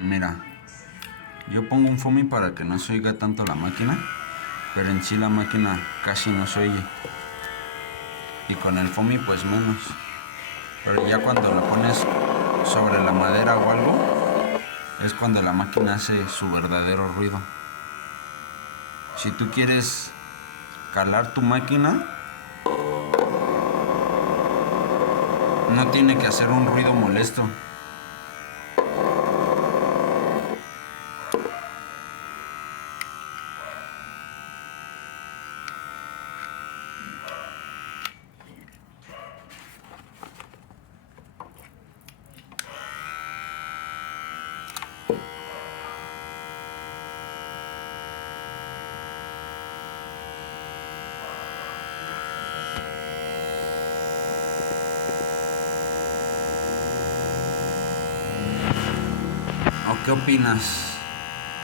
Mira, yo pongo un foamy para que no se oiga tanto la máquina, pero en sí la máquina casi no se oye. Y con el foamy pues menos. Pero ya cuando la pones sobre la madera o algo, es cuando la máquina hace su verdadero ruido. Si tú quieres calar tu máquina, no tiene que hacer un ruido molesto. ¿O qué opinas?